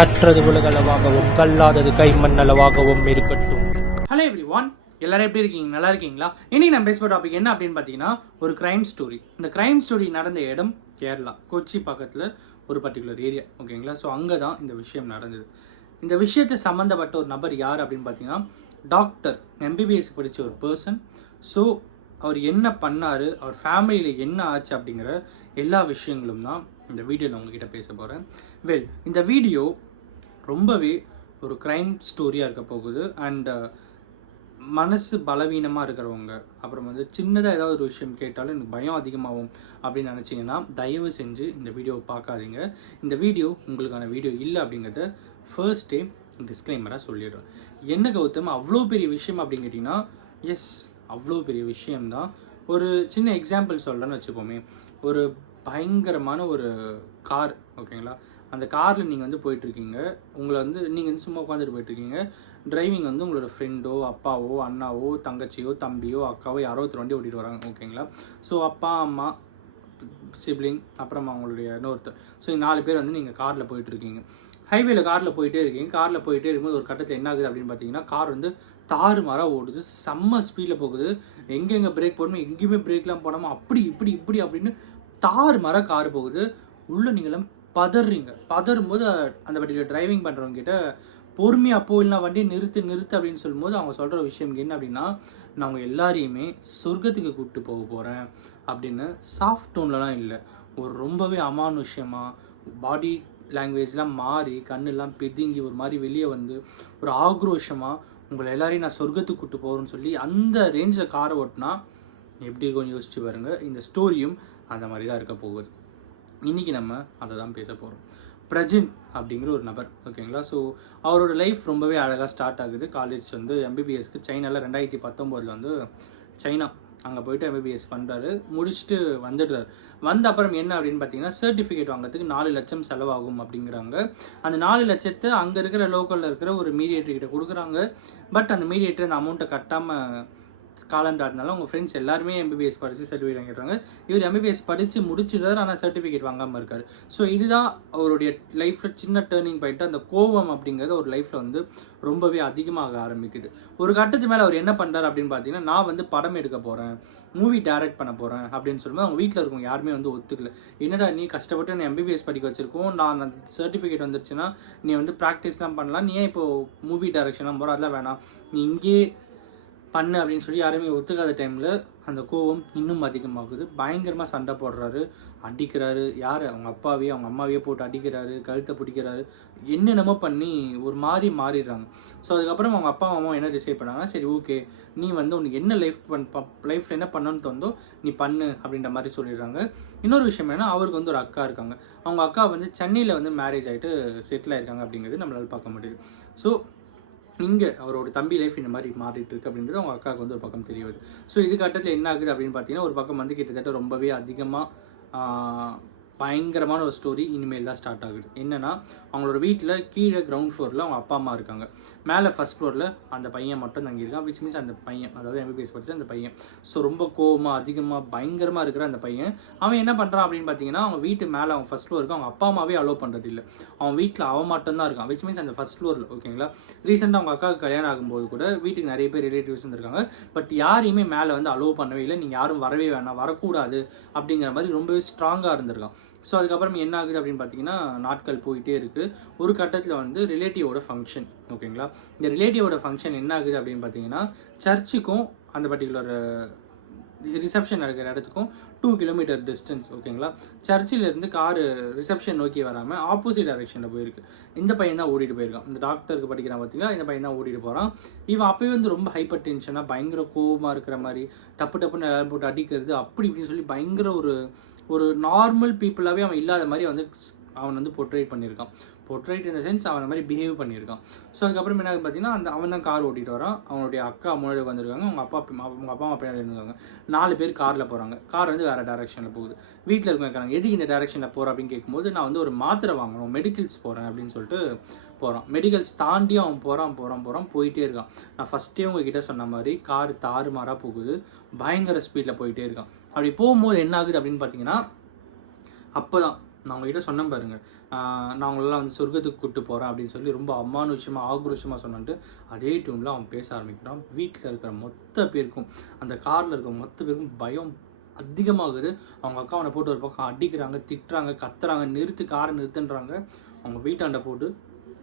கற்றது உலகளவாகவும் கல்லாதது கைமண் அளவாகவும் இருக்கட்டும். Hello everyone, எல்லாரும் எப்படி இருக்கீங்க? நல்லா இருக்கீங்களா? இன்னைக்கு நம்ம பேசுகிற டாபிக் என்ன அப்படின்னு பார்த்தீங்கன்னா, ஒரு கிரைம் ஸ்டோரி. இந்த கிரைம் ஸ்டோரி நடந்த இடம் கேரளா, கொச்சி பக்கத்தில் ஒரு பர்டிகுலர் ஏரியா. ஓகேங்களா? ஸோ அங்கே தான் இந்த விஷயம் நடந்தது. இந்த விஷயத்தை சம்மந்தப்பட்ட ஒரு நபர் யார் அப்படின்னு பார்த்தீங்கன்னா, டாக்டர் எம்பிபிஎஸ் படித்த ஒரு பர்சன். ஸோ அவர் என்ன பண்ணார், அவர் ஃபேமிலியில் என்ன ஆச்சு அப்படிங்கிற எல்லா விஷயங்களும் தான் இந்த வீடியோவில் உங்ககிட்ட பேச போகிறேன். இந்த வீடியோ ரொம்பவே ஒரு க்ரைம் ஸ்டோரியாக இருக்க போகுது. அண்ட் மனசு பலவீனமாக இருக்கிறவங்க, அப்புறம் வந்து சின்னதாக ஏதாவது ஒரு விஷயம் கேட்டாலும் எனக்கு பயம் அதிகமாகும் அப்படின்னு நினச்சிங்கன்னா தயவு செஞ்சு இந்த வீடியோவை பார்க்காதீங்க. இந்த வீடியோ உங்களுக்கான வீடியோ இல்லை அப்படிங்கிறத ஃபர்ஸ்ட் டே டிஸ்க்ளைமராக சொல்லிடுறேன். என்ன கௌதம் அவ்வளோ பெரிய விஷயம் அப்படின்னு கேட்டிங்கன்னா, எஸ், அவ்வளோ பெரிய விஷயம்தான். ஒரு சின்ன எக்ஸாம்பிள் சொல்கிறேன்னு வச்சுப்போமே. ஒரு பயங்கரமான ஒரு கார், ஓகேங்களா? அந்த காரில் நீங்கள் வந்து போயிட்டுருக்கீங்க. உங்களை வந்து நீங்கள் வந்து சும்மா உட்காந்துட்டு போயிட்டுருக்கீங்க. டிரைவிங் வந்து உங்களோட ஃப்ரெண்டோ, அப்பாவோ, அண்ணாவோ, தங்கச்சியோ, தம்பியோ, அக்காவோ யாரோ ஒருத்தர் வண்டி ஓட்டிகிட்டு வராங்க. ஓகேங்களா? ஸோ அப்பா, அம்மா, சிப்ளிங், அப்புறம் அவங்களுடைய இன்னொருத்தர். ஸோ 4 பேர் வந்து நீங்கள் காரில் போயிட்டுருக்கீங்க. ஹைவேல காரில் போயிட்டே இருக்கீங்க. காரில் போயிட்டே இருக்கும்போது ஒரு கட்டத்தில் என்ன ஆகுது அப்படின்னு பார்த்தீங்கன்னா, கார் வந்து தாறுமாறாக ஓடுது, செம்ம ஸ்பீடில் போகுது. எங்கெங்கே பிரேக் போடணும், எங்கேயுமே பிரேக்லாம் போடாமல் அப்படி இப்படி அப்படின்னு தாறுமாறாக கார் போகுது. உள்ளே நீங்களும் பதறீங்க. பதறும்போது அந்த பர்டிகுலர் டிரைவிங் பண்ணுறவங்க கிட்ட பொறுமையாக போயிடனா வண்டியை நிறுத்து அப்படின்னு சொல்லும்போது அவங்க சொல்கிற விஷயம் என்ன அப்படின்னா, நான் அவங்க எல்லாரையுமே சொர்க்கத்துக்கு கூப்பிட்டு போக போகிறேன் அப்படின்னு சாஃப்ட் டோன்லலாம் இல்லை, ஒரு ரொம்பவே அமானுஷ்யமாக பாடி லாங்குவேஜ்லாம் மாறி கண்ணெல்லாம் பிதுங்கி ஒரு மாதிரி வெளியே வந்து ஒரு ஆக்ரோஷமாக உங்களை எல்லாரையும் நான் சொர்க்கத்துக்கு கூப்பிட்டு போகிறேன்னு சொல்லி அந்த ரேஞ்சில் காரை ஓட்டினா எப்படி கொஞ்சம் யோசிச்சு பாருங்க. இந்த ஸ்டோரியும் அந்த மாதிரி தான் இருக்க போகுது. இன்றைக்கி நம்ம அதை தான் பேச போகிறோம். பிரஜின் அப்படிங்கிற ஒரு நபர், ஓகேங்களா? ஸோ அவரோட லைஃப் ரொம்பவே அழகாக ஸ்டார்ட் ஆகுது. காலேஜ் வந்து எம்பிபிஎஸ்க்கு சைனாவில் 2019 வந்து சைனா அங்கே போயிட்டு எம்பிபிஎஸ் பண்ணுறாரு. முடிச்சுட்டு வந்துடுறாரு. வந்த அப்புறம் என்ன அப்படின்னு பார்த்தீங்கன்னா, சர்டிஃபிகேட் வாங்குறதுக்கு 4 லட்சம் செலவாகும் அப்படிங்கிறாங்க. அந்த 4 லட்சத்தை அங்கே இருக்கிற லோக்கலில் இருக்கிற ஒரு மீடியேட்டர்கிட்ட கொடுக்குறாங்க. பட் அந்த மீடியேட்டர் அந்த அமௌண்ட்டை கட்டாமல் காலம் தாட்டினால உங்கள் ஃப்ரெண்ட்ஸ் எல்லாருமே எம்பிபிஎஸ் படித்து சர்டிஃபிகேட் வாங்கிடுறாங்க. இவர் எம்பிபிஎஸ் படித்து முடிச்சுட்டார், ஆனால் சர்டிஃபிகேட் வாங்காமல் இருக்கார். ஸோ இதுதான் அவருடைய லைஃப்பில் சின்ன டேர்னிங் பாயிண்ட்டு. அந்த கோவம் அப்படிங்கிறது ஒரு லைஃப்பில் வந்து ரொம்பவே அதிகமாக ஆரம்பிக்குது. ஒரு கட்டத்து மேலே அவர் என்ன பண்ணுறாரு அப்படின்னு பார்த்தீங்கன்னா, நான் வந்து படம் எடுக்க போகிறேன், மூவி டைரக்ட் பண்ண போகிறேன் அப்படின்னு சொல்லும்போது அவங்க வீட்டில் இருக்கவங்க யாருமே வந்து ஒத்துக்கல. என்னடா நீ கஷ்டப்பட்டு நான் எம்பிபிஎஸ் படிக்க வச்சுருக்கோம், நான் சர்டிஃபிகேட் வந்துருச்சுன்னா நீ வந்து ப்ராக்டிஸ்லாம் பண்ணலாம், நீ ஏன் இப்போது மூவி டைரக்ஷன்லாம் போகிற, அதெல்லாம் வேணாம், நீ இங்கே பண்ணு அப்படின்னு சொல்லி யாருமே ஒத்துக்காத டைமில் அந்த கோவம் இன்னும் அதிகமாகுது. பயங்கரமாக சண்டை போடுறாரு, அடிக்கிறாரு. யார்? அவங்க அப்பாவையே அவங்க அம்மாவையே போட்டு அடிக்கிறாரு, கழுத்தை பிடிக்கிறாரு, என்னென்னமோ பண்ணி ஒரு மாதிரி மாறிடுறாங்க. ஸோ அதுக்கப்புறம் அவங்க அப்பா அம்மா என்ன டிசைட் பண்ணாங்கன்னா, சரி ஓகே, நீ வந்து உனக்கு என்ன லைஃப்பில் என்ன பண்ணணும்னு தோந்தோ நீ பண்ணு அப்படின்ற மாதிரி சொல்லிடுறாங்க. இன்னொரு விஷயம் என்னன்னா, அவருக்கு வந்து ஒரு அக்கா இருக்காங்க. அவங்க அக்கா வந்து சென்னையில் வந்து மேரேஜ் ஆகிட்டு செட்டில் ஆகிருக்காங்க அப்படிங்கிறது நம்மளால் பார்க்க முடியுது. ஸோ இங்கே அவரோட தம்பி லைஃப் இந்த மாதிரி மாறிட்டு இருக்கு அப்படின்றது அவங்க அக்காவுக்கு வந்து ஒரு பக்கம் தெரிய வருது. ஸோ இது கட்டத்தில் என்ன ஆகுது அப்படின்னு பார்த்தீங்கன்னா, ஒரு பக்கம் வந்து கிட்டத்தட்ட ரொம்பவே அதிகமாக பயங்கரமான ஒரு ஸ்டோரி இனிமேல் தான் ஸ்டார்ட் ஆகுது. என்னென்னா, அவங்களோட வீட்டில் கீழே கிரவுண்ட் ஃப்ளோரில் அவங்க அப்பா அம்மா இருக்காங்க, மேலே ஃபஸ்ட் ஃப்ளோரில் அந்த பையன் மட்டும் தங்கியிருக்கான். விச் மீன்ஸ் அந்த பையன், அதாவது எம்பிபிஎஸ் படித்த அந்த பையன், ஸோ ரொம்ப கோவமாக அதிகமாக பயங்கரமாக இருக்கிற அந்த பையன், அவன் என்ன பண்ணுறான் அப்படின்னு பார்த்தீங்கன்னா, அவங்க வீட்டு மேலே அவங்க ஃபஸ்ட் ஃப்ளோருக்கு அவங்க அப்பா அம்மாவே அலோவ் பண்ணுறது இல்லை. அவன் வீட்டில் அவன் மட்டும்தான் இருக்கான். விச் மீன்ஸ் அந்த ஃபஸ்ட் ஃப்ளோரில், ஓகேங்களா? ரீசெண்டாக அவங்க அக்காவுக்கு கல்யாணம் ஆகும்போது கூட வீட்டுக்கு நிறைய பேர் ரிலேட்டிவ்ஸ் வந்துருக்காங்க, பட் யாரையுமே மேலே வந்து அலோவ் பண்ணவே இல்லை. நீங்கள் யாரும் வரவே வேணாம், வரக்கூடாது அப்படிங்கிற மாதிரி ரொம்பவே ஸ்ட்ராங்காக இருந்திருக்கான். ஸோ அதுக்கப்புறம் என்ன ஆகுது அப்படின்னு பார்த்தீங்கன்னா, நாட்கள் போயிட்டே இருக்குது. ஒரு கட்டத்தில் வந்து ரிலேட்டிவோட ஃபங்க்ஷன், ஓகேங்களா? இந்த ரிலேட்டிவோட ஃபங்க்ஷன் என்ன ஆகுது அப்படின்னு பார்த்தீங்கன்னா, சர்ச்சுக்கும் அந்த பர்டிகுலர் ரிசப்ஷன் நடக்கிற இடத்துக்கும் 2 கிலோமீட்டர் டிஸ்டன்ஸ், ஓகேங்களா? சர்ச்சிலேருந்து காரு ரிசப்ஷன் நோக்கி வராமல் ஆப்போசிட் டைரெக்ஷனில் போயிருக்கு. இந்த பையன் தான் ஓடிட்டு போயிருக்கான். இந்த டாக்டருக்கு படிக்கிறான் பார்த்தீங்களா, இந்த பையன் தான் ஓடிட்டு போகிறான். இவன் அப்போயே வந்து ரொம்ப ஹைப்பர் டென்ஷனாக பயங்கர கோவமாக இருக்கிற மாதிரி டப்புன்னு எல்லாரும் போட்டு அடிக்கிறது அப்படி இப்படின்னு சொல்லி பயங்கர ஒரு நார்மல் பீப்புளாகவே அவன் இல்லாத மாதிரி வந்து அவன் வந்து போர்ட்ரேட் பண்ணியிருக்கான். போர்ட்ரேட் இந்த சென்ஸ் அவன் மாதிரி பிஹேவ் பண்ணியிருக்கான். ஸோ அதுக்கப்புறம் என்ன பார்த்தீங்கன்னா, அவன் தான் கார் ஓட்டிகிட்டு வரான். அவனுடைய அக்கா முன்னாடி உட்காந்துருக்காங்க, அவங்க அப்பா அம்மா பின்னாடி இருந்திருக்காங்க. 4 பேர் காரில் போகிறாங்க. கார் வந்து வேறு டேரெக்ஷனில் போகுது. வீட்டில் இருக்கவங்க கேட்குறாங்க, எதுக்கு இந்த டேரெக்ஷனில் போகிறேன் அப்படின்னு கேட்கும்போது, நான் வந்து ஒரு மாத்திரை வாங்கணும், மெடிக்கல்ஸ் போகிறேன் அப்படின்னு சொல்லிட்டு போகிறான். மெடிக்கல்ஸ் தாண்டியும் அவன் போகிறான் போயிட்டே இருக்கான். நான் ஃபஸ்ட்டே உங்ககிட்ட சொன்ன மாதிரி கார் தாறுமாறாக போகுது, பயங்கர ஸ்பீடில் போயிட்டே இருக்கான். அப்படி போகும்போது என்ன ஆகுது அப்படின்னு பார்த்தீங்கன்னா, அப்போ தான் நான் உங்ககிட்ட சொன்னேன் பாருங்க, நான் அவங்களெல்லாம் வந்து சொர்க்கத்துக்கு கூப்பிட்டு போகிறேன் அப்படின்னு சொல்லி ரொம்ப அமானுஷமாக ஆக்ரோஷமாக சொன்னான்ட்டு அதே டியூனில் அவன் பேச ஆரம்பிக்கிறான். வீட்டில் இருக்கிற மொத்த பேருக்கும், அந்த காரில் இருக்கிற மொத்த பேருக்கும் பயம் அதிகமாகுது. அவங்க அக்கா அவனை போட்டு ஒரு பக்கம் அடிக்கிறாங்க, திட்டுறாங்க, கத்துறாங்க, நிறுத்து, காரை நிறுத்துன்றாங்க. அவங்க வீட்டாண்ட போட்டு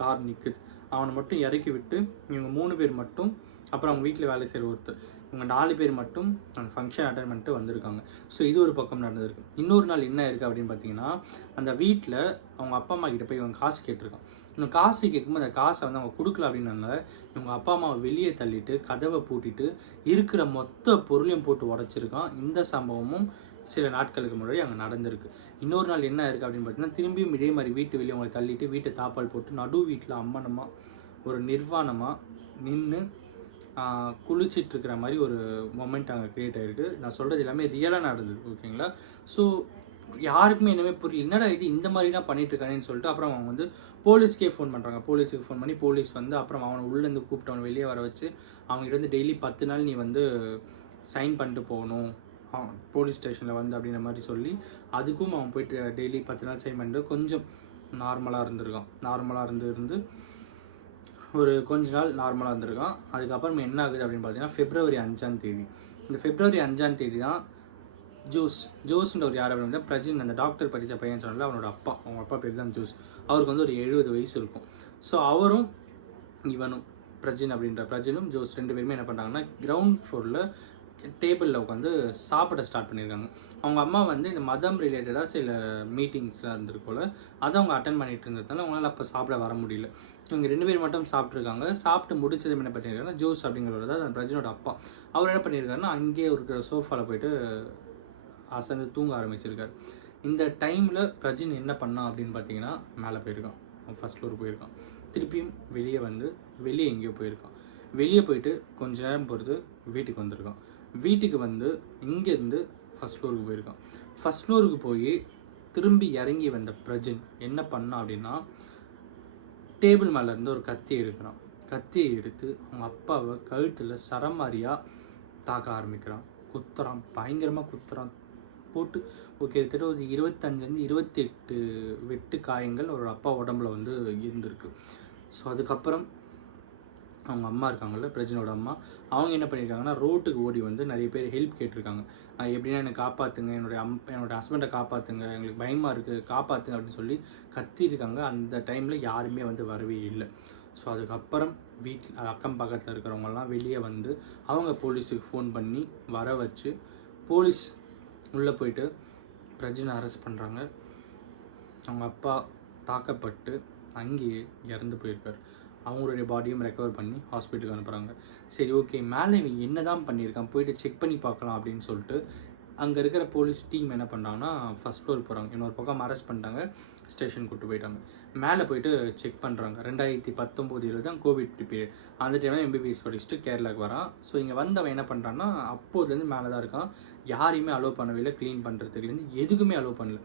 கார் நிற்குது. அவனை மட்டும் இறக்கி விட்டு இவங்க 3 பேர் மட்டும், அப்புறம் அவங்க வீட்டில் வேலை செய்கிற ஒருத்தர், இவங்க 4 பேர் மட்டும் அந்த ஃபங்க்ஷன் அட்டன் பண்ணிட்டு வந்திருக்காங்க. ஸோ இது ஒரு பக்கம் நடந்திருக்கு. இன்னொரு நாள் என்ன இருக்குது அப்படின்னு பார்த்தீங்கன்னா, அந்த வீட்டில் அவங்க அப்பா அம்மா கிட்ட போய் இவங்க காசு கேட்டிருக்கான். இவங்க காசு கேட்கும்போது அந்த காசை வந்து அவங்க கொடுக்கல அப்படின்னால இவங்க அப்பா அம்மாவை வெளியே தள்ளிட்டு கதவை பூட்டிட்டு இருக்கிற மொத்த பொருளையும் போட்டு உடச்சிருக்கான். இந்த சம்பவமும் சில நாட்களுக்கு முன்னாடி அங்கே நடந்திருக்கு. இன்னொரு நாள் என்ன இருக்குது அப்படின்னு பார்த்தீங்கன்னா, திரும்பியும் இதே மாதிரி வீட்டு வெளியே அவங்களை தள்ளிட்டு வீட்டை தாப்பால் போட்டு நடு வீட்டில் அம்மனமாக ஒரு நிர்வாணமாக நின்று குளிச்சிட்டு இருக்கிற மாதிரி ஒரு மொமெண்ட் அங்கே க்ரியேட் ஆகிருக்கு. நான் சொல்கிறது எல்லாமே ரியலாக நடந்தது, ஓகேங்களா? ஸோ யாருக்குமே என்னமே புரியல, என்னடா இது இந்த மாதிரிலாம் பண்ணிட்டு இருக்கானேன்னு சொல்லிட்டு அப்புறம் அவங்க வந்து போலீஸ்க்கே ஃபோன் பண்ணுறாங்க. போலீஸுக்கு ஃபோன் பண்ணி போலீஸ் வந்து அப்புறம் அவனை உள்ளேருந்து கூப்பிட்டு அவனை வெளியே வர வச்சு அவங்ககிட்ட வந்து டெய்லி 10 நாள் நீ வந்து சைன் பண்ணிட்டு போகணும் போலீஸ் ஸ்டேஷனில் வந்து அப்படின்ற மாதிரி சொல்லி அதுக்கும் அவன் போயிட்டு டெய்லி 10 நாள் சைன் பண்ணிட்டு கொஞ்சம் நார்மலாக இருந்திருக்கான். நார்மலாக இருந்து ஒரு கொஞ்ச நாள் நார்மலாக இருந்திருக்கான். அதுக்கப்புறம் என்ன ஆகுது அப்படின்னு பார்த்தீங்கன்னா, February 5 இந்த February 5 தான் ஜோஸ்ன்ற ஒரு யார் அப்படின்னு பிரஜின், அந்த டாக்டர் படித்த பையன் சொன்னால அவனோட அப்பா, அவங்க அப்பா பேர் தான் ஜோஸ். அவருக்கு வந்து ஒரு 70 வயசு இருக்கும். ஸோ அவரும் இவனும் பிரஜினும் ஜோஸ் 2 பேருமே என்ன பண்ணுறாங்கன்னா, கிரவுண்ட் ஃப்ளோரில் டேபிளில் உட்காந்து சாப்பிட ஸ்டார்ட் பண்ணியிருக்காங்க. அவங்க அம்மா வந்து இந்த மதம் ரிலேட்டடாக சில மீட்டிங்ஸ்லாம் இருந்திருக்கோல, அதை அவங்க அட்டன் பண்ணிட்டு இருந்ததுனால அவங்களால அப்போ சாப்பிட வர முடியல. இவங்க 2 பேர் மட்டும் சாப்பிட்ருக்காங்க. சாப்பிட்டு முடிச்சது என்ன பண்ணியிருக்காங்கன்னா, ஜோஸ் அப்படிங்கிறவர் தான் அந்த பிரஜனோட அப்பா. அவர் என்ன பண்ணியிருக்காருன்னா, அங்கேயே இருக்கிற சோஃபாவில் போயிட்டு அசந்து தூங்க ஆரம்பிச்சிருக்காரு. இந்த டைமில் பிரஜின் என்ன பண்ணான் அப்படின்னு பார்த்தீங்கன்னா, மேலே போயிருக்கான், ஃபர்ஸ்ட் ஃப்ளோர் போயிருக்கான். திருப்பியும் வெளியே எங்கேயோ போயிருக்கான். வெளியே போயிட்டு கொஞ்ச நேரம் பொறுத்து வீட்டுக்கு வந்திருக்கான். வீட்டுக்கு வந்து இங்கேருந்து ஃபர்ஸ்ட் ஃப்ளோருக்கு போயிருக்கான். ஃபர்ஸ்ட் ஃப்ளோருக்கு போய் திரும்பி இறங்கி வந்த பிரஜின் என்ன பண்ணான் அப்படின்னா, டேபிள் மேலே இருந்து ஒரு கத்தியை எடுக்கிறான். கத்தியை எடுத்து அவங்க அப்பாவை கழுத்தில் சரமாரியாக தாக்க ஆரம்பிக்கிறான். குத்துறான், பயங்கரமாக குத்துறான். போட்டு கிட்டத்தட்ட ஒரு 25-28 வெட்டு காயங்கள் அவரோட அப்பா உடம்புல வந்து இருந்திருக்கு. ஸோ அதுக்கப்புறம் அவங்க அம்மா இருக்காங்கல்ல, பிரஜினோட அம்மா, அவங்க என்ன பண்ணியிருக்காங்கன்னா, ரோட்டுக்கு ஓடி வந்து நிறைய பேர் ஹெல்ப் கேட்டிருக்காங்க. எப்படின்னா என்னை காப்பாற்றுங்க, என்னோட ஹஸ்பண்டை காப்பாற்றுங்க, எங்களுக்கு பயமாக இருக்குது, காப்பாற்றுங்க அப்படின்னு சொல்லி கத்திருக்காங்க. அந்த டைமில் யாருமே வந்து வரவே இல்லை. ஸோ அதுக்கப்புறம் வீட்டில் அக்கம் பக்கத்தில் இருக்கிறவங்கலாம் வெளியே வந்து அவங்க போலீஸுக்கு ஃபோன் பண்ணி வர வச்சு போலீஸ் உள்ளே போயிட்டு பிரஜினை அரெஸ்ட் பண்ணுறாங்க. அவங்க அப்பா தாக்கப்பட்டு அங்கேயே இறந்து போயிருக்கார். அவங்களுடைய பாடியும் ரெக்கவர் பண்ணி ஹாஸ்பிட்டலுக்கு அனுப்புகிறாங்க. சரி, ஓகே, மேலே இவன் என்ன தான் பண்ணியிருக்கான், போயிட்டு செக் பண்ணி பார்க்கலாம் அப்படின்னு சொல்லிட்டு அங்கே இருக்கிற போலீஸ் டீம் என்ன பண்ணுறாங்கன்னா, ஃபர்ஸ்ட் ஃப்ளோர் போகிறாங்க. இன்னொரு பக்கம் அரெஸ்ட் பண்ணிட்டாங்க, ஸ்டேஷன் கூப்பிட்டு போயிட்டாங்க. மேலே போயிட்டு செக் பண்ணுறாங்க. 2019-20 தான் கோவிட் பீரியட். அந்த டைமில் MBBS படிச்சுட்டு கேரளாவுக்கு வரான். ஸோ இங்கே வந்தவன் என்ன பண்ணுறான்னா, அப்போதுலேருந்து மேலே தான் இருக்கான். யாரையுமே அலோவ் பண்ணவே இல்லை, க்ளீன் பண்ணுறதுலேருந்து எதுக்குமே அலோவ் பண்ணல.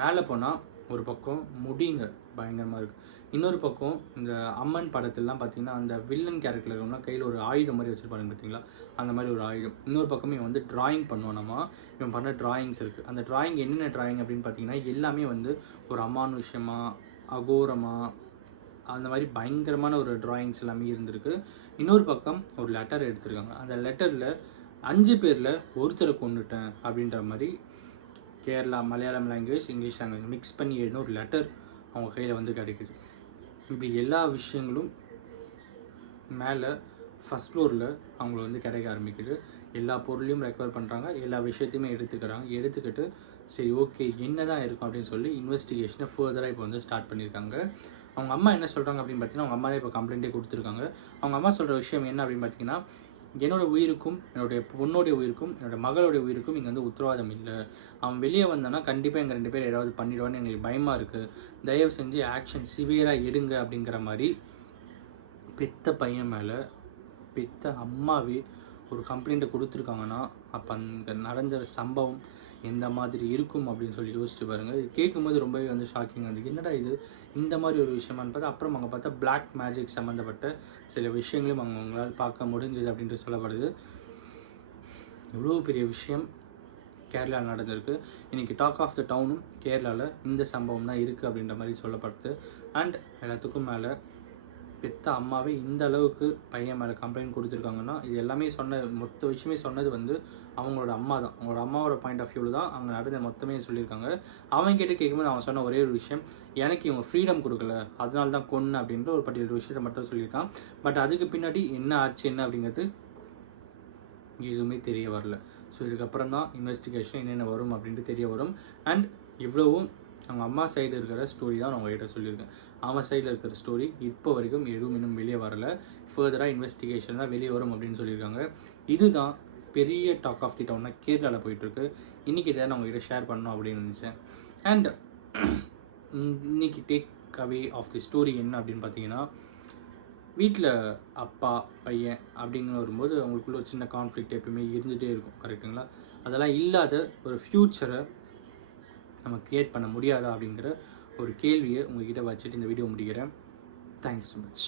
மேலே போனால் ஒரு பக்கம் முடிங்க பயங்கரமாக இருக்குது, இன்னொரு பக்கம் இந்த அம்மன் படத்துலலாம் பார்த்தீங்கன்னா அந்த வில்லன் கேரக்டர் இருக்கணும்னா கையில் ஒரு ஆயுதம் மாதிரி வச்சுருப்பாங்க பார்த்தீங்களா, அந்த மாதிரி ஒரு ஆயுதம். இன்னொரு பக்கம் இவன் வந்து ட்ராயிங் பண்ணுவான். இவன் பண்ண ட்ராயிங்ஸ் இருக்குது. அந்த ட்ராயிங் என்னென்ன ட்ராயிங் அப்படின்னு பார்த்தீங்கன்னா, எல்லாமே வந்து ஒரு அமானுஷ்யமாக, அகோரமாக, அந்த மாதிரி பயங்கரமான ஒரு ட்ராயிங்ஸ் எல்லாமே இருந்திருக்கு. இன்னொரு பக்கம் ஒரு லெட்டர் எடுத்திருக்காங்க. அந்த லெட்டரில் 5 பேரில் ஒருத்தரை கொண்டுட்டேன் அப்படின்ற மாதிரி Kerala Malayalam language, English language mix பண்ணி எழுதின ஒரு லெட்டர் அவங்க கையில் வந்து கிடைக்குது. இப்படி எல்லா விஷயங்களும் மேலே ஃபஸ்ட் ஃப்ளோரில் அவங்கள வந்து கிடைக்க ஆரம்பிக்குது. எல்லா பொருளையும் ரெக்கவர் பண்ணுறாங்க, எல்லா விஷயத்தையுமே எடுத்துக்கிட்டு சரி ஓகே என்ன தான் இருக்கும் அப்படின்னு சொல்லி இன்வெஸ்டிகேஷனை ஃபர்தராக இப்போ வந்து ஸ்டார்ட் பண்ணியிருக்காங்க. அவங்க அம்மா என்ன சொல்கிறாங்க அப்படின்னு பார்த்தீங்கன்னா, அவங்க அம்மா தான் இப்போ கம்ப்ளைண்ட்டே கொடுத்துருக்காங்க. அவங்க அம்மா சொல்கிற விஷயம் என்ன அப்படின்னு பார்த்தீங்கன்னா, என்னோடய உயிருக்கும், என்னுடைய பொண்ணுடைய உயிருக்கும், என்னோடய மகளுடைய உயிருக்கும் இங்கே வந்து உத்தரவாதம் இல்லை. அவன் வெளியே வந்தானா கண்டிப்பாக எங்கள் 2 பேர் ஏதாவது பண்ணிடுவான்னு எங்களுக்கு பயமாக இருக்குது. தயவு செஞ்சு ஆக்ஷன் சிவியராக எடுங்க அப்படிங்கிற மாதிரி பெத்த பையன் மேலே பெத்த அம்மாவே ஒரு கம்ப்ளைண்ட்டை கொடுத்துருக்காங்கன்னா, அப்போ அங்கே நடந்த சம்பவம் எந்த மாதிரி இருக்கும் அப்படின்னு சொல்லி யோசிச்சு பாருங்கள். இது கேட்கும்போது ரொம்பவே வந்து ஷாக்கிங்காக இருக்குது. என்னடா இது இந்த மாதிரி ஒரு விஷயமானு பார்த்தா, அப்புறம் அங்கே பார்த்தா பிளாக் மேஜிக் சம்மந்தப்பட்ட சில விஷயங்களும் அவங்களால் பார்க்க முடிஞ்சது அப்படின்ட்டு சொல்லப்படுது. இவ்வளோ பெரிய விஷயம் கேரளாவில் நடந்திருக்கு. இன்றைக்கி டாக் ஆஃப் த டவுனும் கேரளாவில் இந்த சம்பவம் தான் இருக்குது அப்படின்ற மாதிரி சொல்லப்படுது. அண்ட் எல்லாத்துக்கும் மேலே பெத்த அம்மாவே இந்த அளவுக்கு பையன் மேலே கம்ப்ளைண்ட் கொடுத்துருக்காங்கன்னா இது எல்லாமே மொத்த விஷயமே சொன்னது வந்து அவங்களோட அம்மா தான். அவங்களோட அம்மாவோட பாயிண்ட் ஆஃப் வியூவில் தான் அவங்க நடந்த மொத்தமே சொல்லியிருக்காங்க. அவன் கிட்ட கேட்கும்போது அவன் சொன்ன ஒரே ஒரு விஷயம், எனக்கு இவங்க ஃப்ரீடம் கொடுக்கல, அதனால தான் கொன்று அப்படின்ற ஒரு பர்டிகுலர் விஷயத்தை மட்டும் சொல்லியிருக்கான். பட் அதுக்கு பின்னாடி என்ன ஆச்சு என்ன அப்படிங்கிறது எதுவுமே தெரிய வரல. ஸோ இதுக்கப்புறம் தான் இன்வெஸ்டிகேஷன் என்னென்ன வரும் அப்படின்ட்டு தெரிய வரும். அண்ட் இவ்வளவும் அவங்க அம்மா சைடு இருக்கிற ஸ்டோரி தான் நான் உங்கள்கிட்ட சொல்லியிருக்கேன். அவன் சைடில் இருக்கிற ஸ்டோரி இப்போ வரைக்கும் எதுவும் இன்னும் வெளியே வரல. ஃபர்தராக இன்வெஸ்டிகேஷன் தான் வெளியே வரும் அப்படின்னு சொல்லியிருக்காங்க. இதுதான் பெரிய டாக் ஆஃப் தி டவுனாக கேரளாவில் போயிட்டுருக்கு. இன்றைக்கி இதை நான் உங்கள்கிட்ட ஷேர் பண்ணணும் அப்படின்னு நினச்சேன். அண்ட் இன்னைக்கு take away of the story என்ன அப்படின்னு பார்த்தீங்கன்னா, வீட்டில் அப்பா பையன் அப்படிங்கிற வரும்போது அவங்களுக்குள்ள ஒரு சின்ன கான்ஃப்ளிக்ட் எப்பவுமே இருந்துகிட்டே இருக்கும், கரெக்டுங்களா? அதெல்லாம் இல்லாத ஒரு ஃப்யூச்சரை நம்ம க்ரியேட் பண்ண முடியாதா அப்படிங்கிற ஒரு கேள்வியை உங்கள்கிட்ட வச்சுட்டு இந்த வீடியோ முடிக்கிறேன். Thank you so much.